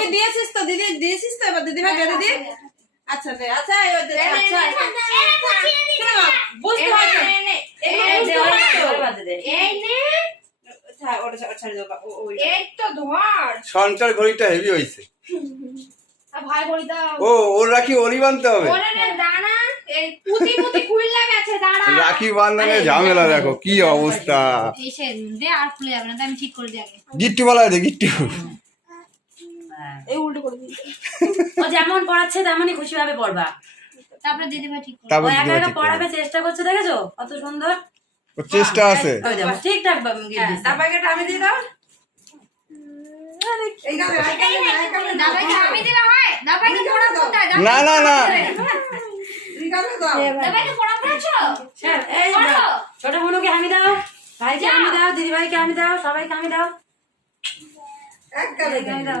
তুই দিয়েছিস তো দিদি দিয়েছিস তো এবার দিদিভাই বেঁধে দি আচ্ছা দে আচ্ছা আচ্ছা বুঝতে হয় হয় হ্যাঁ, সঞ্চয় ঘড়িটা হেভি হয়েছে। আর ভাই বলি দাও। ও ওর রাখি ওরই বানতে হবে। রাখি বান্ধনে ঝামেলা দেখো কি অবস্থা। এসে দে আর খুলে যাবে না তাই আমি ঠিক করে দিই আগে। গিট্টু বলা দে গিট্টু করে ও যেমন পড়াচ্ছে তেমনই খুশি ভাবে পড়বা। তারপরে দিদি ভাই ঠিক করে ও একা একা পড়াবে চেষ্টা করছে দেখেছ? কত সুন্দর। ওর চেষ্টা আছে। ওই দেখো, ঠিকঠাক গিয়ে হ্যাঁ দিচ্ছে। আমি দিয়ে দাও। না, না। আমি হয়? না হ্যাঁ। ছোট মনুকে হামি দাও ভাইকে। হামি দাও দিদি ভাইকে হামি দাও সবাইকে আমি দাও। দাও।